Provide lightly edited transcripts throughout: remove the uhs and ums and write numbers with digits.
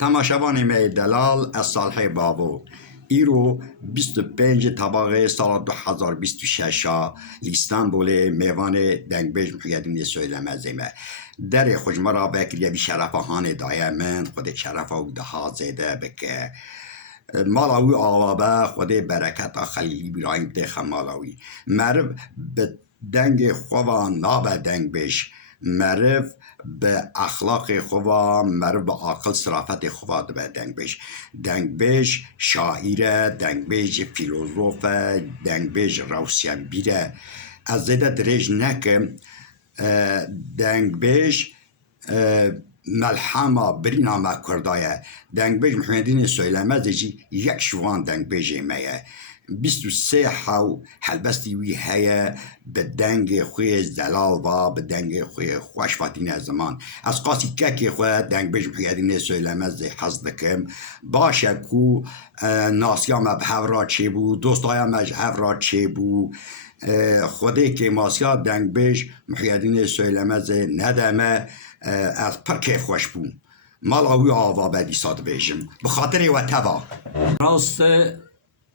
تماشاوان می دلال از صالح بابو ایرو 25 تباغ سال 2026 لیستانبول میوان دنگبیج محیدین سویلمزیمه در خوشمرا بکریه بی شرف هان دایه من خود شرف و ده زیده بکه مالاوی آوابه خود برکت خلیلی برایم دخ مالاوی مرف به دنگ خواه نابه دنگ بیش مرف به اخلاق خواه مرف به عقل صرافت خواه به دنگ بیش شاعره دنگ بیش فیلوزوفه دنگ بیش روسیان بیره از زیده دریج نکم دنگ بیش ملحمه برینامه کردایه دنگ بیش محمدین سویلمزی جی یک شوان دنگ بیجی میه 23 حو هلبستی وی هیا به دنگ خوی زلال و به دنگ خوی خوشفاتین زمان از قاسی که خوی دنگ بیش محمدین سویلمزی حض دکم باشه کو ناسیام به هورا چی بو دوستایم به هورا چی بو خودی که ماسیا دنگ بیش محمدین سویلمزی ندمه از پرکه خوش بوم مالاوی آوا بدی ساد بیشم بخاطر و توا راست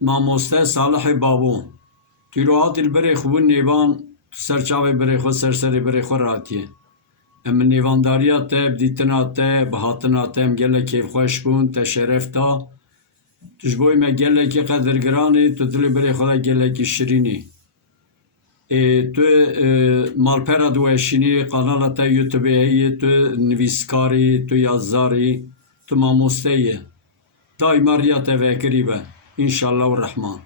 ماموسته صالح بابو تیروات البری خوبون نیوان سرچاوی بری خو سرسری بری خو راتیه ام نیوانداریات بدیتنات بهاتنات ام گله کیف خوش بون تشرف تا تجبوی ما گله کی قدرگرانی تو دلی بری خدا گله کی شیرینی تو مالپرا دوشینی قنالا تا یوتیوب هی تو نویسکاری تو یازاری تو ماموسته تا ایماریات و قریبه انشالله الرحمن